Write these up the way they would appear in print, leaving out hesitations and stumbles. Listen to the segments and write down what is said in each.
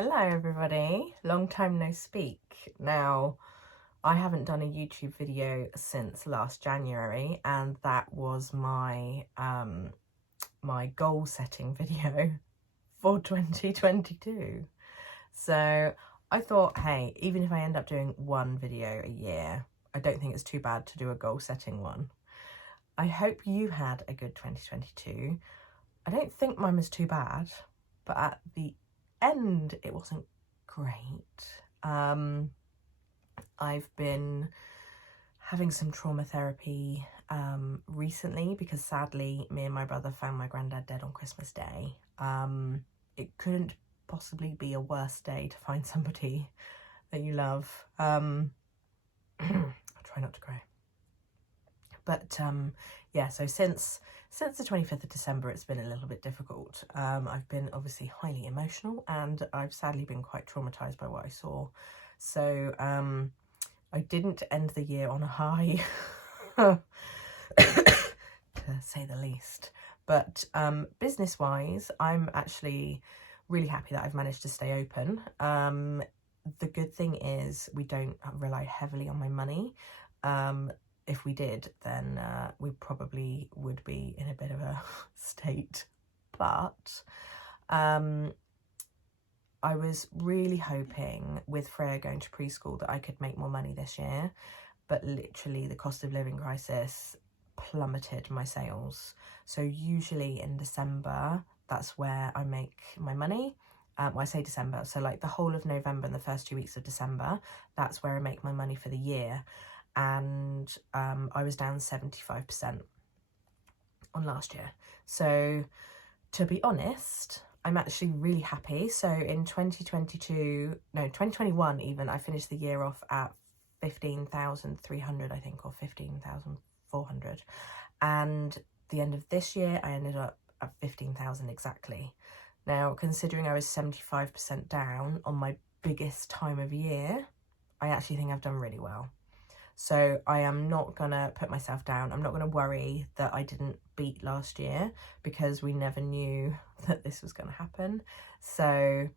Hello everybody, long time no speak. Now, I haven't done a YouTube video since last January, and that was my my goal setting video for 2022. So I thought, hey, even if I end up doing one video a year, I don't think it's too bad to do a goal setting one. I hope you had a good 2022. I don't think mine was too bad, but at the end it wasn't great. I've been having some trauma therapy recently because sadly me and my brother found my granddad dead on Christmas Day. It couldn't possibly be a worse day to find somebody that you love. I'll try not to cry. But yeah, so since the 25th of December, it's been a little bit difficult. I've been obviously highly emotional, and I've sadly been quite traumatized by what I saw. So I didn't end the year on a high, to say the least. But business-wise, I'm actually really happy that I've managed to stay open. The good thing is we don't rely heavily on my money. If we did, then we probably would be in a bit of a state. But I was really hoping with Freya going to preschool that I could make more money this year. But literally the cost of living crisis plummeted my sales. So usually in December, that's where I make my money. Well, I say December, so like the whole of November and the first 2 weeks of December, that's where I make my money for the year. And I was down 75% on last year. So to be honest, I'm actually really happy. So in 2021 even, I finished the year off at 15,300, I think, or 15,400. And the end of this year, I ended up at 15,000 exactly. Now, considering I was 75% down on my biggest time of year, I actually think I've done really well. So I am not going to put myself down. I'm not going to worry that I didn't beat last year because we never knew that this was going to happen. So,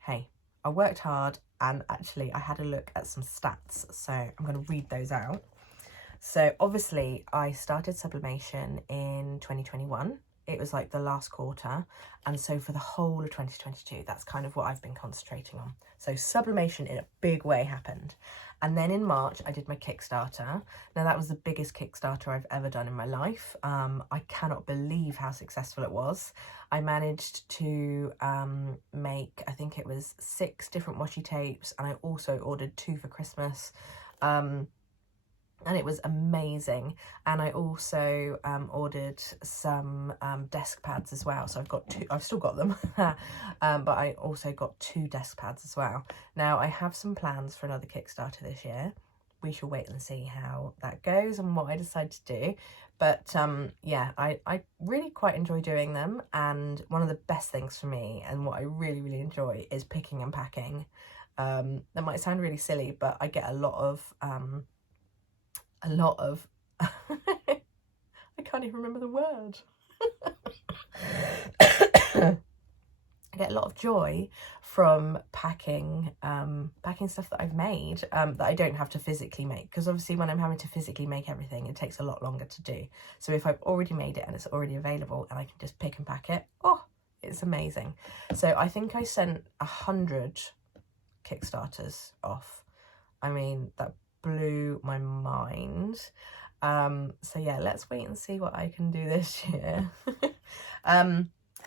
hey, I worked hard, and actually I had a look at some stats. So I'm going to read those out. So obviously I started sublimation in 2021. It was like the last quarter. And so for the whole of 2022, that's kind of what I've been concentrating on. So sublimation in a big way happened. And then in March, I did my Kickstarter. Now that was the biggest Kickstarter I've ever done in my life. I cannot believe how successful it was. I managed to make, I think it was 6 different washi tapes, and I also ordered 2 for Christmas. And it was amazing. And I also ordered some desk pads as well. So I've got 2, I've still got them, but I also got 2 desk pads as well. Now I have some plans for another Kickstarter this year. We shall wait and see how that goes and what I decide to do. But yeah, I really quite enjoy doing them. And one of the best things for me, and what I really, really enjoy, is picking and packing. That might sound really silly, but I get a lot of I can't even remember the word. I get a lot of joy from packing stuff that I've made that I don't have to physically make, because obviously when I'm having to physically make everything, it takes a lot longer to do. So if I've already made it and it's already available and I can just pick and pack it, oh, it's amazing. So I think I sent 100 Kickstarters off. I mean, that blew my mind. So yeah, let's wait and see what I can do this year.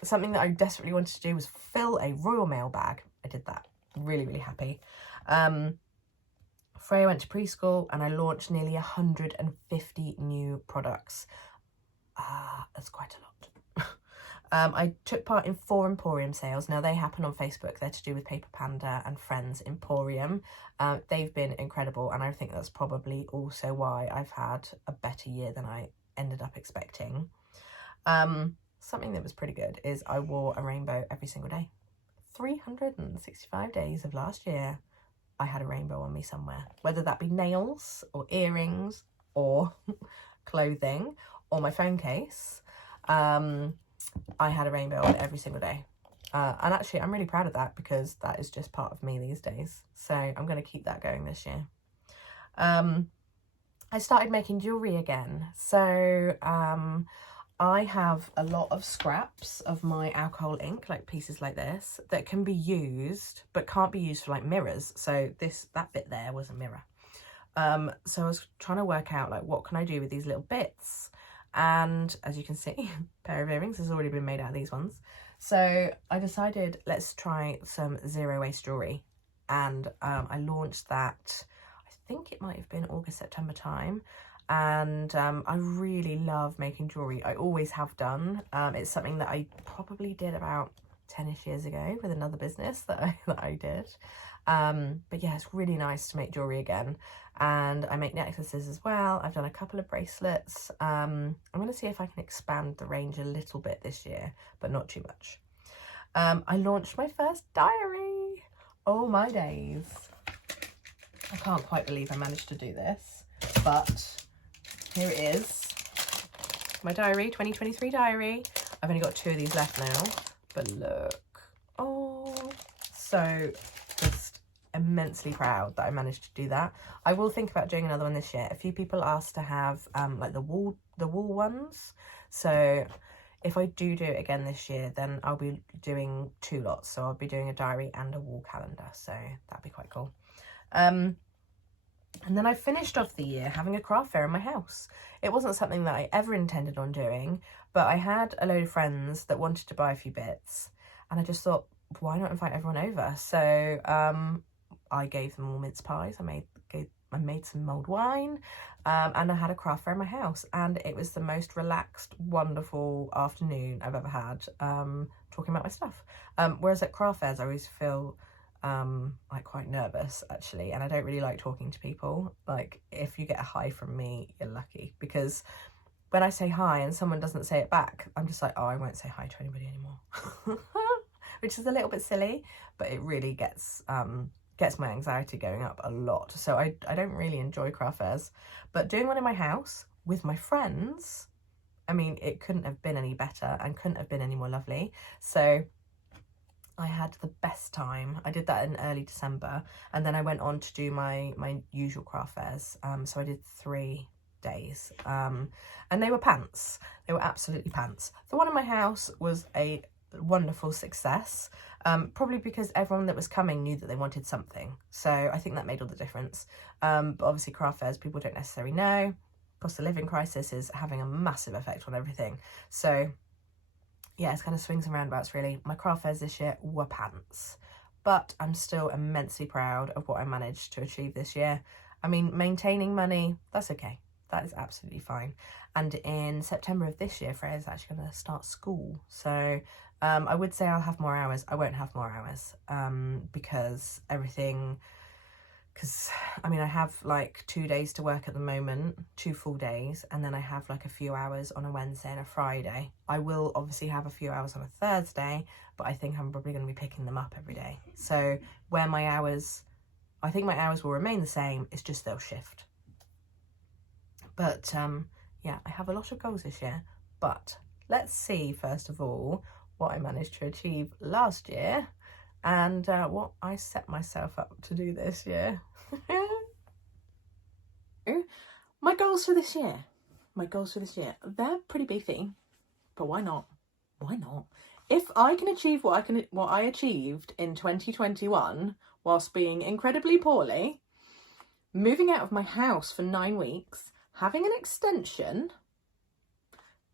Something that I desperately wanted to do was fill a Royal Mail bag. I did that. Really, really happy. Freya went to preschool and I launched nearly 150 new products. That's quite a lot. I took part in 4 Emporium sales. Now they happen on Facebook. They're to do with Paper Panda and Friends Emporium. They've been incredible, and I think that's probably also why I've had a better year than I ended up expecting. Something that was pretty good is I wore a rainbow every single day. 365 days of last year, I had a rainbow on me somewhere, whether that be nails or earrings or clothing or my phone case. I had a rainbow on every single day. And actually, I'm really proud of that because that is just part of me these days. So I'm going to keep that going this year. I started making jewellery again. So I have a lot of scraps of my alcohol ink, like pieces like this, that can be used, but can't be used for like mirrors. So that bit there was a mirror. So I was trying to work out like what can I do with these little bits, and as you can see, a pair of earrings has already been made out of these ones. So I decided let's try some zero waste jewelry, and I launched that, I think it might have been August, September time, and I really love making jewelry. I always have done. It's something that I probably did about 10ish years ago with another business that I did. But yeah, it's really nice to make jewelry again. And I make necklaces as well. I've done a couple of bracelets. I'm going to see if I can expand the range a little bit this year, but not too much. I launched my first diary. Oh my days. I can't quite believe I managed to do this, but here it is. My diary, 2023 diary. I've only got 2 of these left now, but look. Oh, so just immensely proud that I managed to do that. I will think about doing another one this year. A few people asked to have like the wall ones. So if I do it again this year, then I'll be doing 2 lots. So I'll be doing a diary and a wall calendar. So that'd be quite cool. And then I finished off the year having a craft fair in my house. It wasn't something that I ever intended on doing, but I had a load of friends that wanted to buy a few bits, and I just thought, why not invite everyone over? So I gave them all mince pies. I made some mulled wine, and I had a craft fair in my house, and it was the most relaxed, wonderful afternoon I've ever had, talking about my stuff. Whereas at craft fairs, I always feel like quite nervous actually, and I don't really like talking to people. Like, if you get a hi from me, you're lucky, because when I say hi and someone doesn't say it back, I'm just like, oh, I won't say hi to anybody anymore. Which is a little bit silly, but it really gets my anxiety going up a lot. So I don't really enjoy craft fairs, but doing one in my house with my friends, I mean, it couldn't have been any better and couldn't have been any more lovely. So I had the best time. I did that in early December, and then I went on to do my usual craft fairs. So I did 3 days, and they were pants. They were absolutely pants. The one in my house was a wonderful success, probably because everyone that was coming knew that they wanted something. So I think that made all the difference. But obviously craft fairs, people don't necessarily know. Cost of living crisis is having a massive effect on everything. So yeah, it's kind of swings and roundabouts really. My craft fairs this year were pants, but I'm still immensely proud of what I managed to achieve this year. I mean, maintaining money, that's okay. That is absolutely fine. And in September of this year, Freya's actually going to start school. So I would say I'll have more hours. I won't have more hours because I mean, I have like 2 days to work at the moment, 2 full days, and then I have like a few hours on a Wednesday and a Friday. I will obviously have a few hours on a Thursday, but I think I'm probably going to be picking them up every day. So where my hours, I think my hours will remain the same, it's just they'll shift. But yeah, I have a lot of goals this year, but let's see first of all what I managed to achieve last year and what I set myself up to do this year. My goals for this year. They're pretty beefy, but why not? Why not? If I can achieve what I achieved in 2021 whilst being incredibly poorly, moving out of my house for 9 weeks, having an extension,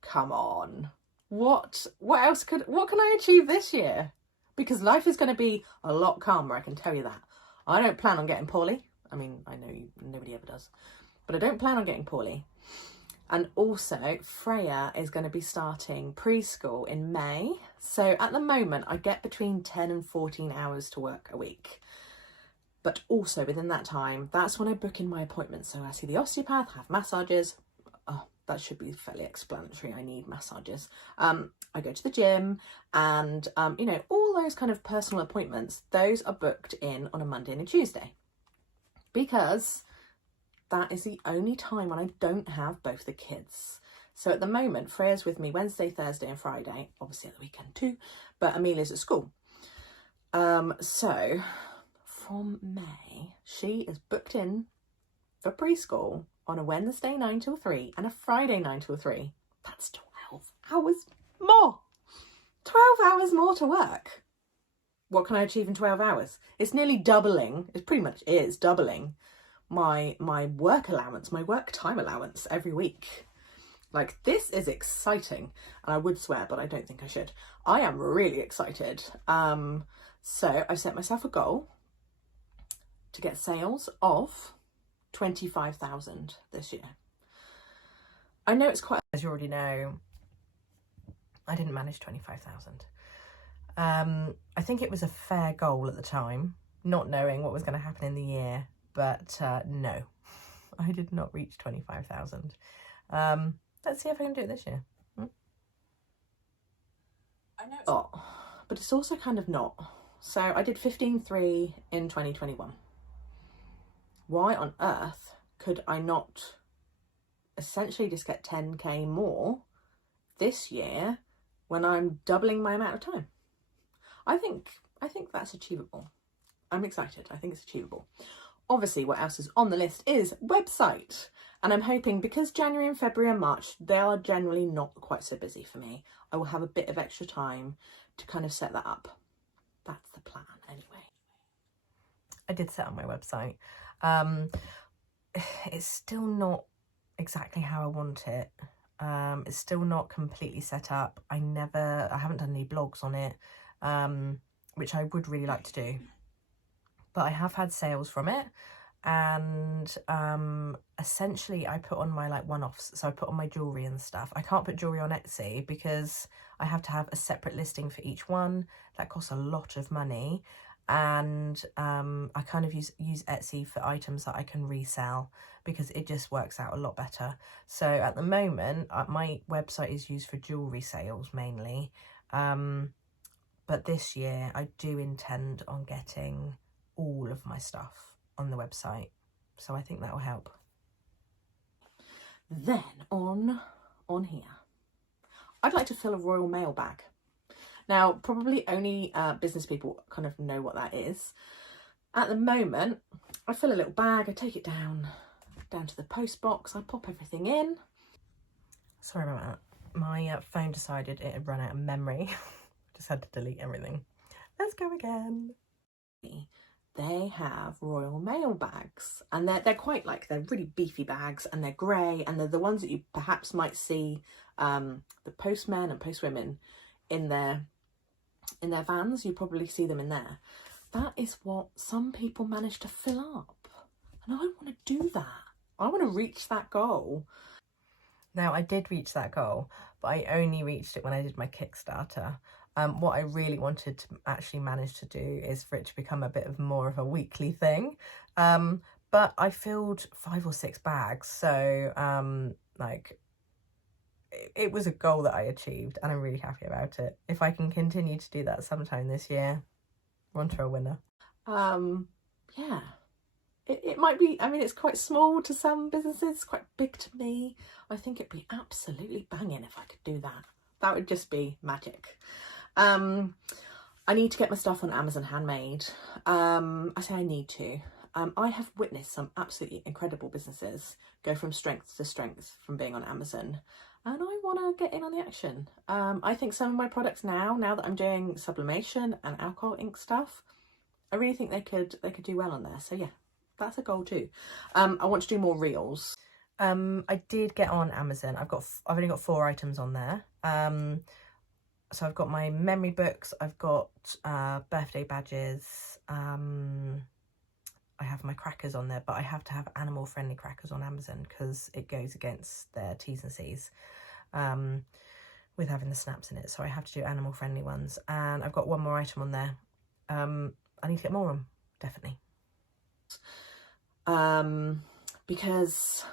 come on. What can I achieve this year? Because life is going to be a lot calmer, I can tell you that. I don't plan on getting poorly. I mean, I know nobody ever does, but I don't plan on getting poorly. And also, Freya is going to be starting preschool in May. So at the moment, I get between 10 and 14 hours to work a week. But also within that time, that's when I book in my appointments. So I see the osteopath, have massages. Oh, that should be fairly explanatory. I need massages. I go to the gym and, you know, all those kind of personal appointments, those are booked in on a Monday and a Tuesday. Because that is the only time when I don't have both the kids. So at the moment, Freya's with me Wednesday, Thursday and Friday, obviously at the weekend too, but Amelia's at school. So from May, she is booked in for preschool on a Wednesday 9 till 3 and a Friday 9 till 3. That's 12 hours more. 12 hours more to work. What can I achieve in 12 hours? It's nearly doubling. It pretty much is doubling my work allowance, my work time allowance every week. Like, this is exciting. And I would swear, but I don't think I should. I am really excited. So I've set myself a goal to get sales of 25,000 this year. I know it's quite, as you already know, I didn't manage 25,000. I think it was a fair goal at the time, not knowing what was going to happen in the year, but no, I did not reach 25,000. Let's see if I can do it this year. I know it's but it's also kind of not. So I did 15.3 in 2021. Why on earth could I not essentially just get 10k more this year when I'm doubling my amount of time? I think that's achievable. I'm excited. I think it's achievable. Obviously, what else is on the list is website. And I'm hoping, because January and February and March, they are generally not quite so busy for me, I will have a bit of extra time to kind of set that up. That's the plan anyway. I did set up my website. It's still not exactly how I want it. It's still not completely set up. I haven't done any blogs on it, which I would really like to do. But I have had sales from it. And essentially I put on my like one-offs, so I put on my jewelry and stuff. I can't put jewelry on Etsy because I have to have a separate listing for each one. That costs a lot of money, and I kind of use Etsy for items that I can resell because it just works out a lot better. So at the moment my website is used for jewelry sales mainly, but this year I do intend on getting all of my stuff on the website, so I think that will help. Then on here, I'd like to fill a Royal Mail bag. Now, probably only business people kind of know what that is. At the moment, I fill a little bag, I take it down to the post box, I pop everything in. Sorry about that. My phone decided it had run out of memory. Just had to delete everything. Let's go again. They have Royal Mail bags, and they're quite like, they're really beefy bags, and they're grey, and they're the ones that you perhaps might see the postmen and postwomen in their vans. You probably see them in there. That is what some people manage to fill up, and I want to do that. I want to reach that goal. Now, I did reach that goal, but I only reached it when I did my Kickstarter. What I really wanted to actually manage to do is for it to become a bit of more of a weekly thing. But I filled 5 or 6 bags. So like, it was a goal that I achieved, and I'm really happy about it. If I can continue to do that sometime this year, we're onto a winner. Yeah, it might be, I mean, it's quite small to some businesses, it's quite big to me. I think it'd be absolutely banging if I could do that. That would just be magic. I need to get my stuff on Amazon Handmade. I say I need to. I have witnessed some absolutely incredible businesses go from strength to strength from being on Amazon, and I want to get in on the action. I think some of my products now that I'm doing sublimation and alcohol ink stuff, I really think they could do well on there. So yeah, that's a goal too. I want to do more reels. I did get on Amazon. I've only got 4 items on there. So I've got my memory books, I've got birthday badges, I have my crackers on there, but I have to have animal friendly crackers on Amazon because it goes against their T's and C's with having the snaps in it. So I have to do animal friendly ones, and I've got 1 more item on there. I need to get more on, definitely. Because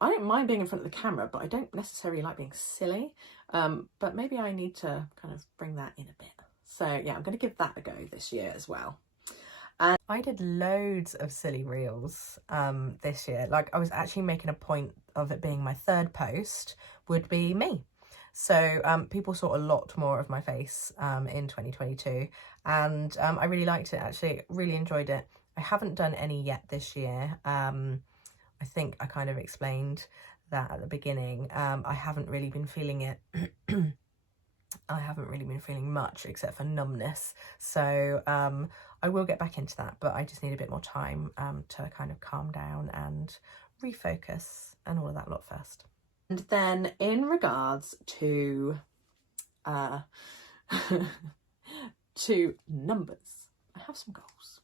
I don't mind being in front of the camera, but I don't necessarily like being silly. But maybe I need to kind of bring that in a bit. So yeah, I'm going to give that a go this year as well. And I did loads of silly reels this year. Like, I was actually making a point of it being my 3rd post would be me. So people saw a lot more of my face in 2022, and I really liked it, actually. Really enjoyed it. I haven't done any yet this year. I think I kind of explained that at the beginning. I haven't really been feeling it. I haven't really been feeling much except for numbness. So I will get back into that, but I just need a bit more time to kind of calm down and refocus and all of that lot first. And then in regards to to numbers, I have some goals.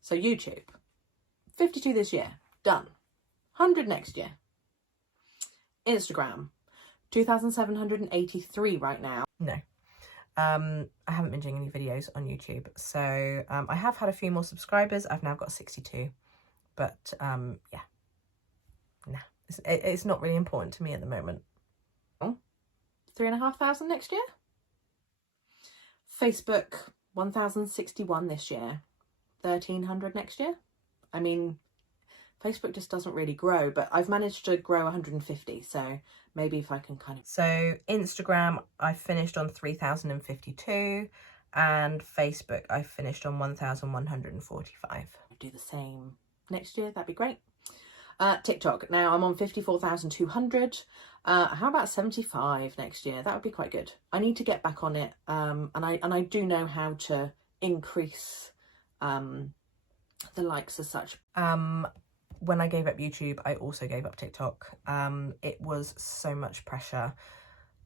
So YouTube, 52 this year, done. 100 next year. Instagram, 2,783 right now. No. I haven't been doing any videos on YouTube. So I have had a few more subscribers. I've now got 62. But yeah. Nah. It's not really important to me at the moment. 3,500 next year. Facebook, 1,061 this year. 1,300 next year. I mean, Facebook just doesn't really grow, but I've managed to grow 150, so maybe if I can kind of... So Instagram, I finished on 3,052, and Facebook, I finished on 1,145. Do the same next year, that'd be great. TikTok, now I'm on 54,200. How about 75 next year? That would be quite good. I need to get back on it, and I do know how to increase the likes as such. When I gave up YouTube, I also gave up TikTok. It was so much pressure.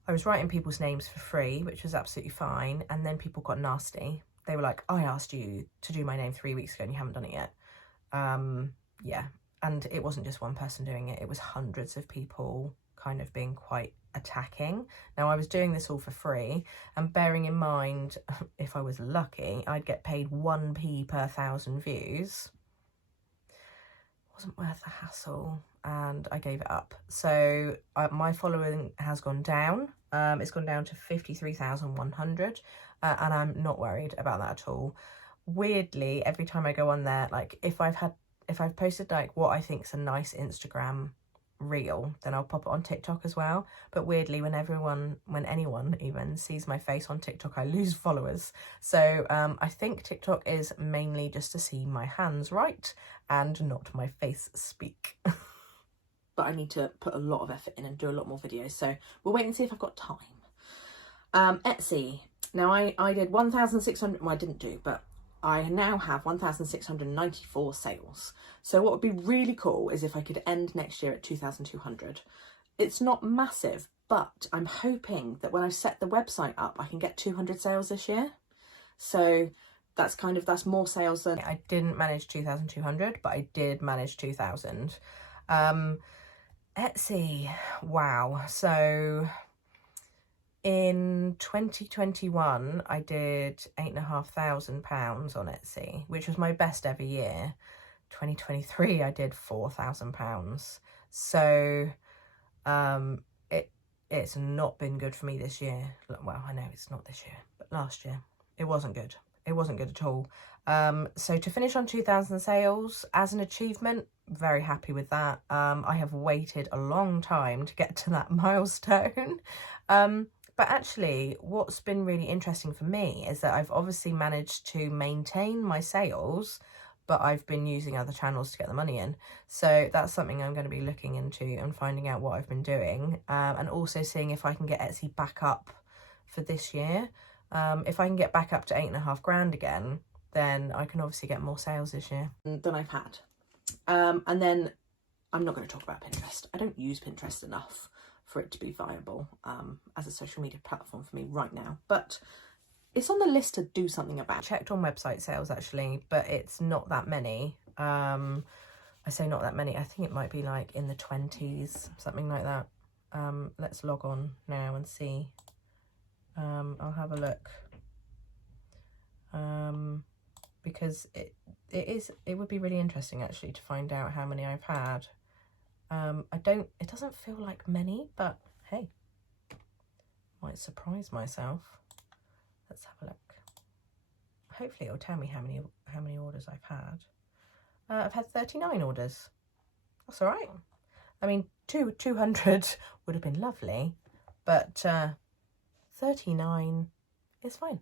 I was writing people's names for free, which was absolutely fine, and then people got nasty. They were like, I asked you to do my name 3 weeks ago and you haven't done it yet. Yeah, and it wasn't just one person doing it, it was hundreds of people kind of being quite attacking. Now, I was doing this all for free, and bearing in mind, if I was lucky, I'd get paid 1p per 1,000 views. Wasn't worth the hassle, and I gave it up. So my following has gone down. It's gone down to 53,100, and I'm not worried about that at all. Weirdly, every time I go on there, like if I've posted like what I think's a nice Instagram reel, then I'll pop it on TikTok as well. But weirdly, when anyone even sees my face on TikTok, I lose followers. So I think TikTok is mainly just to see my hands right and not my face speak. But I need to put a lot of effort in and do a lot more videos, so we'll wait and see if I've got time. Etsy, now I did 1,600, well I didn't do, but I now have 1,694 sales. So what would be really cool is if I could end next year at 2,200. It's not massive, but I'm hoping that when I've set the website up, I can get 200 sales this year. So that's more sales than... I didn't manage 2,200, but I did manage 2,000. Etsy, wow. So in 2021, I did £8,500 on Etsy, which was my best ever year. 2023, I did £4,000. So it's not been good for me this year. Well, I know it's not this year, but last year it wasn't good. It wasn't good at all. So to finish on 2,000 sales as an achievement, very happy with that. I have waited a long time to get to that milestone. But actually, what's been really interesting for me is that I've obviously managed to maintain my sales, but I've been using other channels to get the money in. So that's something I'm going to be looking into and finding out what I've been doing, and also seeing if I can get Etsy back up for this year. If I can get back up to 8.5 grand again, then I can obviously get more sales this year than I've had. And then I'm not going to talk about Pinterest. I don't use Pinterest enough for it to be viable as a social media platform for me right now. But it's on the list to do something about. I checked on website sales actually, but it's not that many. I say not that many. I think it might be like in the 20s, something like that. Let's log on now and see. I'll have a look. Because it would be really interesting actually to find out how many I've had. It doesn't feel like many, but hey, might surprise myself. Let's have a look. Hopefully it'll tell me how many orders I've had. I've had 39 orders. That's all right. I mean, 200 would have been lovely, but $39 is fine.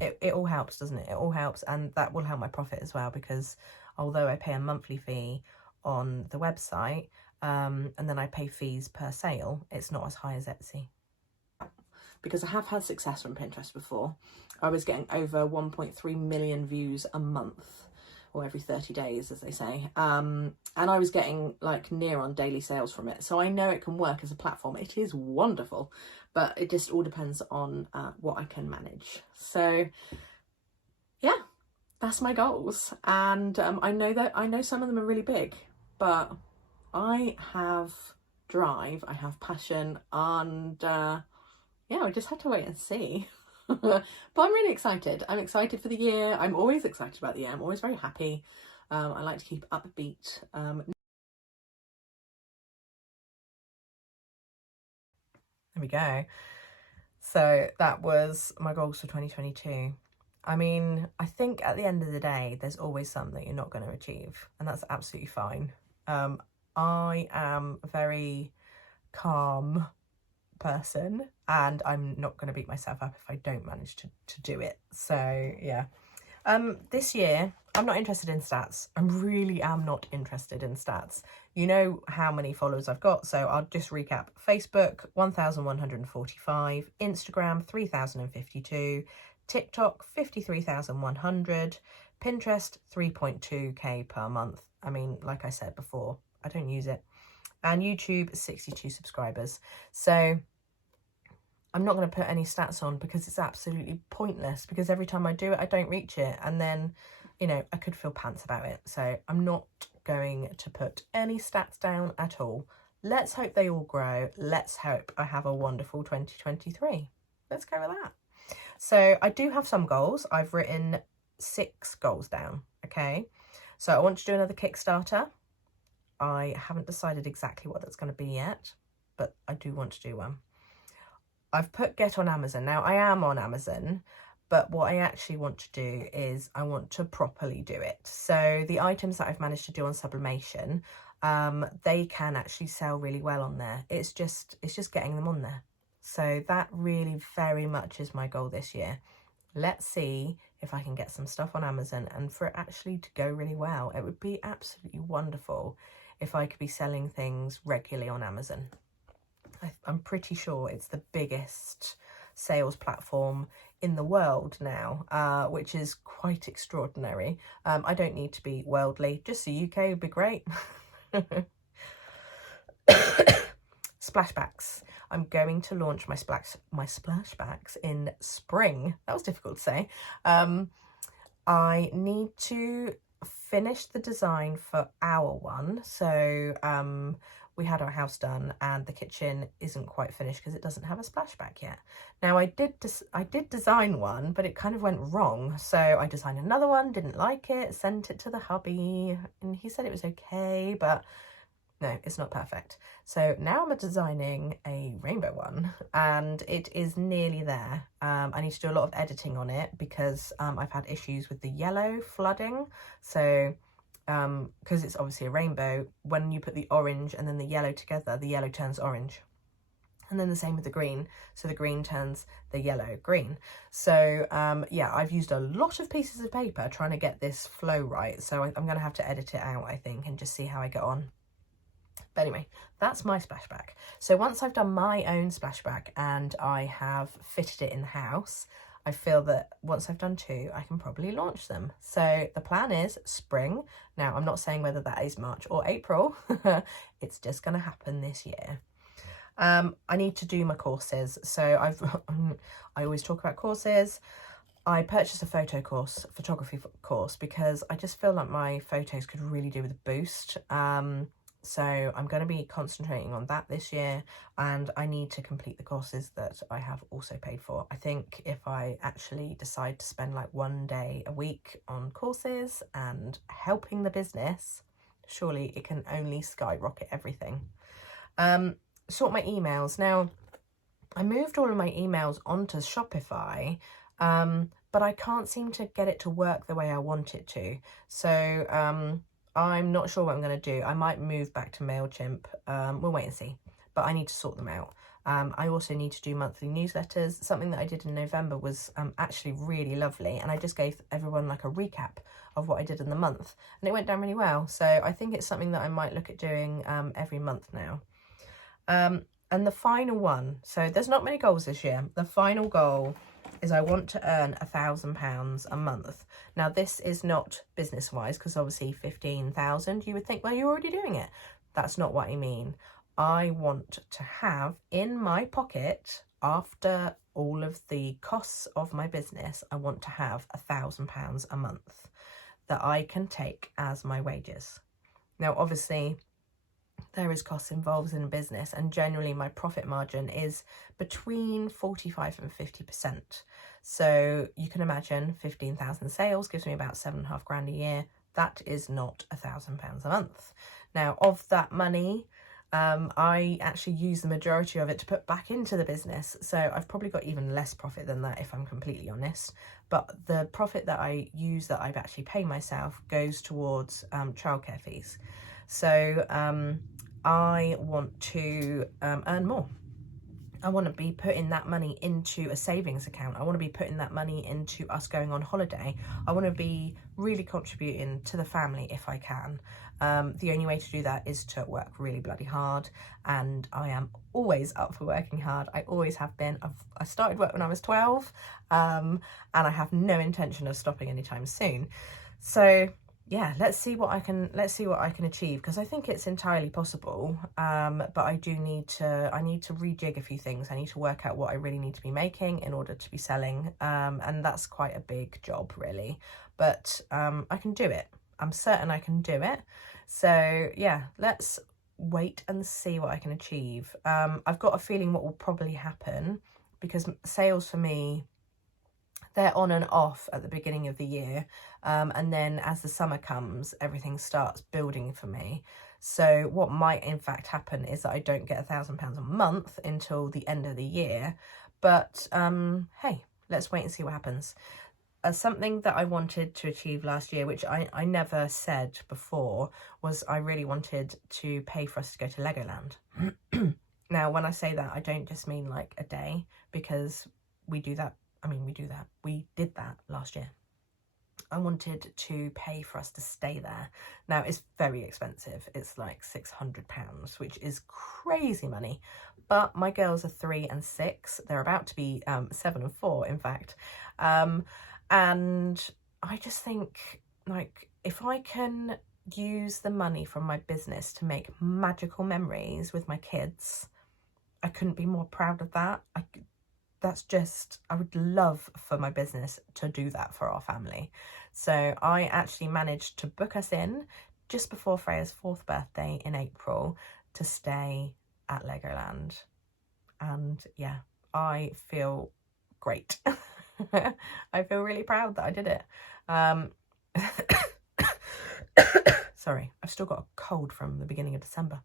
It all helps, doesn't it? It all helps, and that will help my profit as well, because although I pay a monthly fee on the website, and then I pay fees per sale, it's not as high as Etsy. Because I have had success from Pinterest before. I was getting over 1.3 million views a month, or every 30 days, as they say. And I was getting like near on daily sales from it. So I know it can work as a platform. It is wonderful, but it just all depends on what I can manage. So yeah, that's my goals. And I know some of them are really big, but I have drive, I have passion, and yeah, I just have to wait and see. But I'm really excited. I'm excited for the year. I'm always excited about the year. I'm always very happy. I like to keep upbeat. There we go. So that was my goals for 2022. I mean, I think at the end of the day, there's always something that you're not going to achieve, and that's absolutely fine. I am a very calm person, and I'm not going to beat myself up if I don't manage to do it. So yeah, this year I'm not interested in stats. I really am not interested in stats. You know how many followers I've got, so I'll just recap. Facebook 1,145, Instagram 3,052, TikTok 53,100, Pinterest 3.2k per month. I mean, like I said before, I don't use it. And YouTube 62 subscribers. So I'm not going to put any stats on, because it's absolutely pointless, because every time I do it, I don't reach it. And then, you know, I could feel pants about it. So I'm not going to put any stats down at all. Let's hope they all grow. Let's hope I have a wonderful 2023. Let's go with that. So I do have some goals. I've written 6 goals down. Okay. So I want to do another Kickstarter. I haven't decided exactly what that's going to be yet, but I do want to do one. I've put get on Amazon. Now I am on Amazon, but what I actually want to do is I want to properly do it. So the items that I've managed to do on Sublimation, they can actually sell really well on there. It's just getting them on there. So that really very much is my goal this year. Let's see if I can get some stuff on Amazon and for it actually to go really well. It would be absolutely wonderful if I could be selling things regularly on Amazon. I'm pretty sure it's the biggest sales platform in the world now, which is quite extraordinary. I don't need to be worldly, just the UK would be great. Splashbacks. I'm going to launch my splashbacks in spring. That was difficult to say. I need to finish the design for our one. So we had our house done and the kitchen isn't quite finished because it doesn't have a splashback yet. Now I did design one, but it kind of went wrong. So I designed another one, didn't like it, sent it to the hubby and he said it was okay, but no, it's not perfect. So now I'm designing a rainbow one and it is nearly there. I need to do a lot of editing on it because I've had issues with the yellow flooding. So because it's obviously a rainbow, when you put the orange and then the yellow together, the yellow turns orange. And then the same with the green. So the green turns the yellow green. So yeah, I've used a lot of pieces of paper trying to get this flow right. So I'm going to have to edit it out, I think, and just see how I get on. But anyway, that's my splashback. So once I've done my own splashback and I have fitted it in the house, I feel that once I've done 2, I can probably launch them. So the plan is spring. Now, I'm not saying whether that is March or April. It's just going to happen this year. I need to do my courses. So I always talk about courses. I purchased a photography course, because I just feel like my photos could really do with a boost. So I'm going to be concentrating on that this year, and I need to complete the courses that I have also paid for. I think if I actually decide to spend like 1 day a week on courses and helping the business, surely it can only skyrocket everything. Sort my emails. Now, I moved all of my emails onto Shopify, but I can't seem to get it to work the way I want it to. So I'm not sure what I'm going to do. I might move back to MailChimp. We'll wait and see. but I need to sort them out. I also need to do monthly newsletters. Something that I did in November was actually really lovely, and I just gave everyone like a recap of what I did in the month, and it went down really well. So I think it's something that I might look at doing every month now. And the final one, so there's not many goals this year. The final goal is I want to earn £1,000 a month. Now this is not business wise, because obviously 15,000, you would think, well, you're already doing it. That's not what I mean. I want to have in my pocket, after all of the costs of my business, I want to have £1,000 a month that I can take as my wages. Now, obviously, there is costs involved in a business, and generally my profit margin is between 45 and 50%. So you can imagine 15,000 sales gives me about £7.5 grand a year. That is not £1,000 a month. Now, of that money, I actually use the majority of it to put back into the business. So I've probably got even less profit than that, if I'm completely honest. But the profit that I use, that I've actually paid myself, goes towards childcare fees. So I want to earn more. I want to be putting that money into a savings account. I want to be putting that money into us going on holiday. I want to be really contributing to the family if I can. The only way to do that is to work really bloody hard, and I am always up for working hard. I always have been. I started work when I was 12, and I have no intention of stopping anytime soon. So yeah, let's see what I can achieve, because I think it's entirely possible. But I need to rejig a few things. I need to work out what I really need to be making in order to be selling. And that's quite a big job, really. But I can do it. I'm certain I can do it. So yeah, let's wait and see what I can achieve. I've got a feeling what will probably happen, because sales for me, they're on and off at the beginning of the year. And then as the summer comes, everything starts building for me. So what might in fact happen is that I don't get £1,000 a month until the end of the year. But hey, let's wait and see what happens. Something that I wanted to achieve last year, which I never said before, was I really wanted to pay for us to go to Legoland. Now, when I say that, I don't just mean like a day, because we do that. We did that last year. I wanted to pay for us to stay there. Now, it's very expensive. It's like £600, which is crazy money. But my girls are 3 and 6. They're about to be 7 and 4, in fact. And I just think, like, if I can use the money from my business to make magical memories with my kids, I couldn't be more proud of that. I would love for my business to do that for our family. So I actually managed to book us in just before Freya's 4th birthday in April to stay at Legoland. And yeah, I feel great. I feel really proud that I did it. Sorry, I've still got a cold from the beginning of December.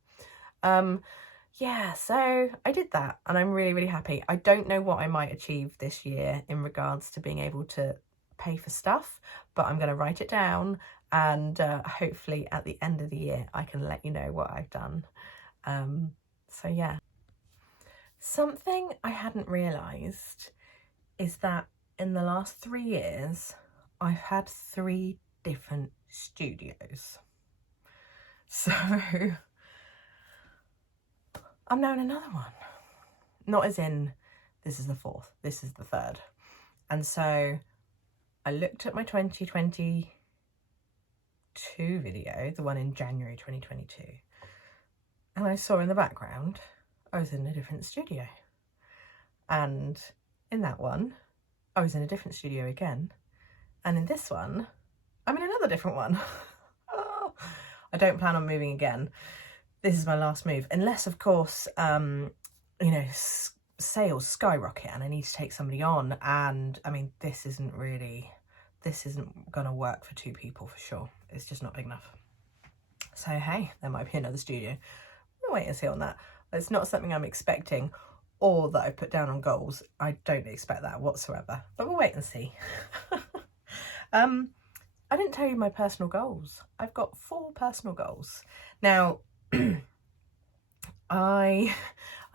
Yeah, so I did that, and I'm really, really happy. I don't know what I might achieve this year in regards to being able to pay for stuff, but I'm going to write it down, and hopefully at the end of the year I can let you know what I've done. So yeah. Something I hadn't realised is that in the last 3 years, I've had 3 different studios. So I'm now in another one. Not as in, this is the 4th, this is the 3rd. And so I looked at my 2022 video, the one in January 2022, and I saw in the background, I was in a different studio. And in that one, I was in a different studio again. And in this one, I'm in another different one. Oh, I don't plan on moving again. This is my last move, unless of course, you know, sales skyrocket and I need to take somebody on. And I mean, this isn't gonna work for 2 people for sure. It's just not big enough. So hey, there might be another studio. We'll wait and see on that. It's not something I'm expecting or that I've put down on goals. I don't expect that whatsoever, but we'll wait and see. I didn't tell you my personal goals. I've got 4 personal goals. Now, I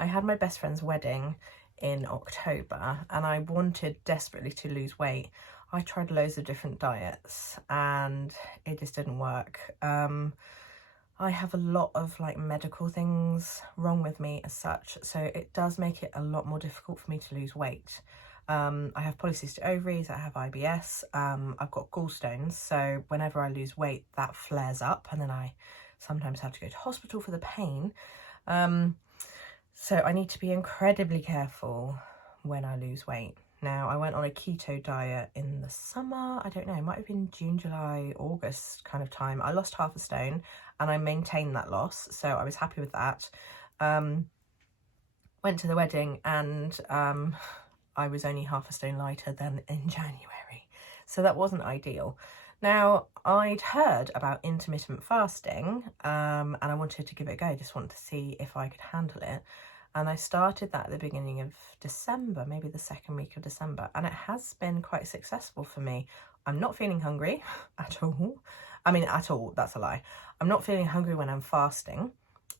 I had my best friend's wedding in October and I wanted desperately to lose weight. I tried loads of different diets and it just didn't work. I have a lot of like medical things wrong with me as such, so it does make it a lot more difficult for me to lose weight. I have polycystic ovaries, I have IBS, I've got gallstones, so whenever I lose weight that flares up and then I sometimes have to go to hospital for the pain. So I need to be incredibly careful when I lose weight. Now, I went on a keto diet in the summer, I don't know, it might have been June, July, August kind of time. I lost half a stone and I maintained that loss, so I was happy with that. Went to the wedding and I was only half a stone lighter than in January, so that wasn't ideal. Now, I'd heard about intermittent fasting and I wanted to give it a go. I just wanted to see if I could handle it. And I started that at the beginning of December, maybe the second week of December. And it has been quite successful for me. I'm not feeling hungry at all. I mean, at all, that's a lie. I'm not feeling hungry when I'm fasting.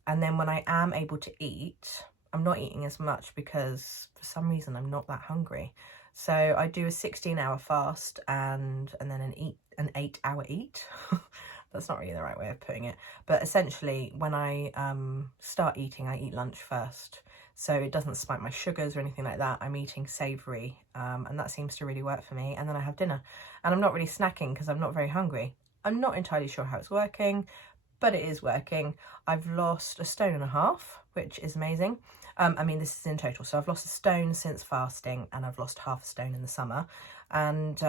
And then when I am able to eat, I'm not eating as much because for some reason I'm not that hungry. So I do a 16-hour fast and then an 8-hour eat. That's not really the right way of putting it. But essentially, when I start eating, I eat lunch first. So it doesn't spike my sugars or anything like that. I'm eating savoury, and that seems to really work for me. And then I have dinner. And I'm not really snacking because I'm not very hungry. I'm not entirely sure how it's working, but it is working. I've lost 1.5 stone, which is amazing. I mean, this is in total. So I've lost 1 stone since fasting and I've lost half a stone in the summer. And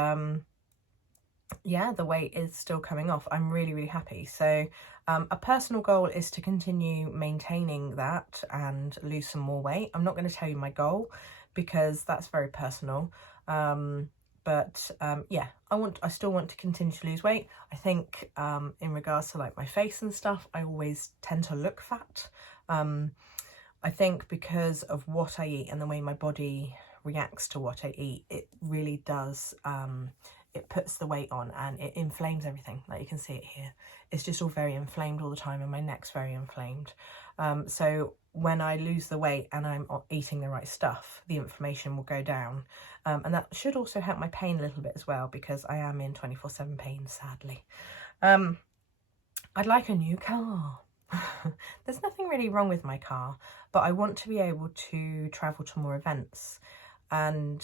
yeah, the weight is still coming off. I'm really, really happy. So a personal goal is to continue maintaining that and lose some more weight. I'm not going to tell you my goal because that's very personal. But yeah, I still want to continue to lose weight. I think in regards to like my face and stuff, I always tend to look fat. I think because of what I eat and the way my body reacts to what I eat, it really does, it puts the weight on and it inflames everything. Like you can see it here. It's just all very inflamed all the time and my neck's very inflamed. So when I lose the weight and I'm eating the right stuff, the inflammation will go down. And that should also help my pain a little bit as well because I am in 24/7 pain, sadly. I'd like a new car. There's nothing really wrong with my car, but I want to be able to travel to more events. And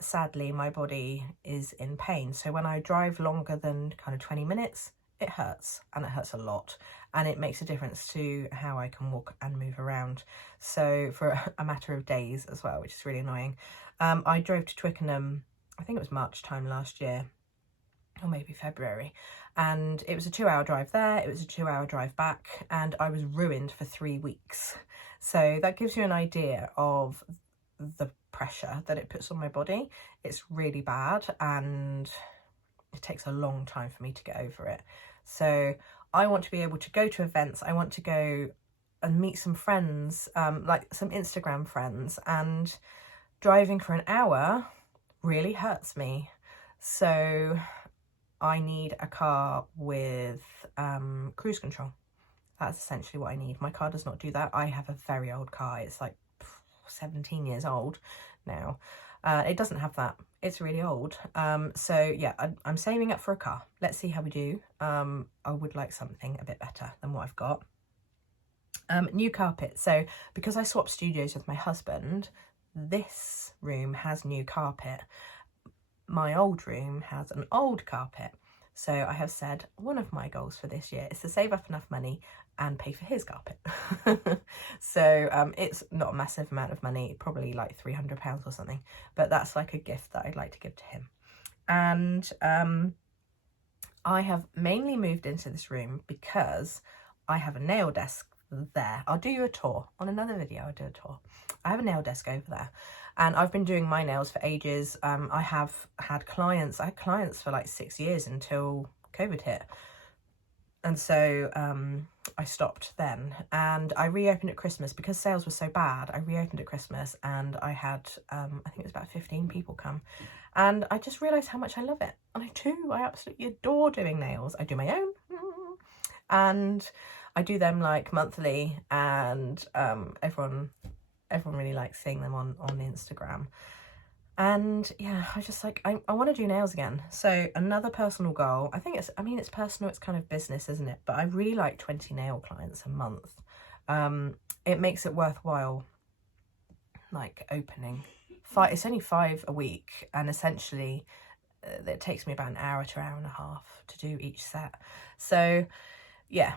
sadly, my body is in pain. So when I drive longer than kind of 20 minutes, it hurts, and it hurts a lot. And it makes a difference to how I can walk and move around. So for a matter of days as well, which is really annoying. I drove to Twickenham, I think it was March time last year, or maybe February. And it was a 2-hour drive there, it was a 2-hour drive back, and I was ruined for 3 weeks. So that gives you an idea of the pressure that it puts on my body. It's really bad and it takes a long time for me to get over it. So I want to be able to go to events. I want to go and meet some friends, like some Instagram friends, and driving for an hour really hurts me. So I need a car with cruise control. That's essentially what I need. My car does not do that. I have a very old car. It's like 17 years old now. It doesn't have that. It's really old. So yeah, I'm saving up for a car. Let's see how we do. I would like something a bit better than what I've got. New carpet. So because I swapped studios with my husband, this room has new carpet. My old room has an old carpet. So I have said one of my goals for this year is to save up enough money and pay for his carpet. So it's not a massive amount of money, probably like £300 or something, but that's like a gift that I'd like to give to him. And I have mainly moved into this room because I have a nail desk there. I'll do you a tour on another video. I'll do a tour. I have a nail desk over there and I've been doing my nails for ages. I had clients for like 6 years until COVID hit. And so I stopped then and I reopened at Christmas because sales were so bad. I reopened at Christmas and I had, I think it was about 15 people come. And I just realised how much I love it. And I absolutely adore doing nails. I do my own. And I do them like monthly and everyone everyone really likes seeing them on Instagram. And yeah, I just like, I want to do nails again. So another personal goal, I mean, it's personal, it's kind of business, isn't it? But I really like 20 nail clients a month. It makes it worthwhile, like opening. It's only 5 a week, and essentially it takes me about an hour to an hour and a half to do each set. So yeah,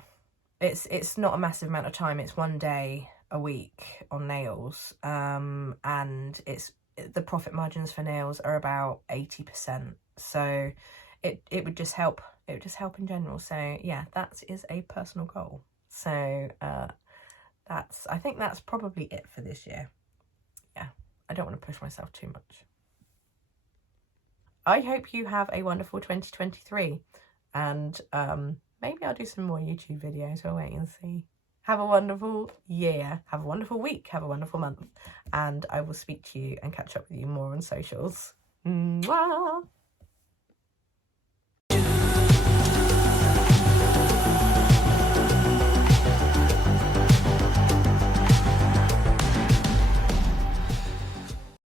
it's not a massive amount of time. It's 1 day a week on nails, and the profit margins for nails are about 80%. So it would just help. It would just help in general. So yeah, that is a personal goal. So I think that's probably it for this year. Yeah, I don't want to push myself too much. I hope you have a wonderful 2023, and maybe I'll do some more YouTube videos. We'll wait and see. Have a wonderful year, have a wonderful week, have a wonderful month, and I will speak to you and catch up with you more on socials. Mwah!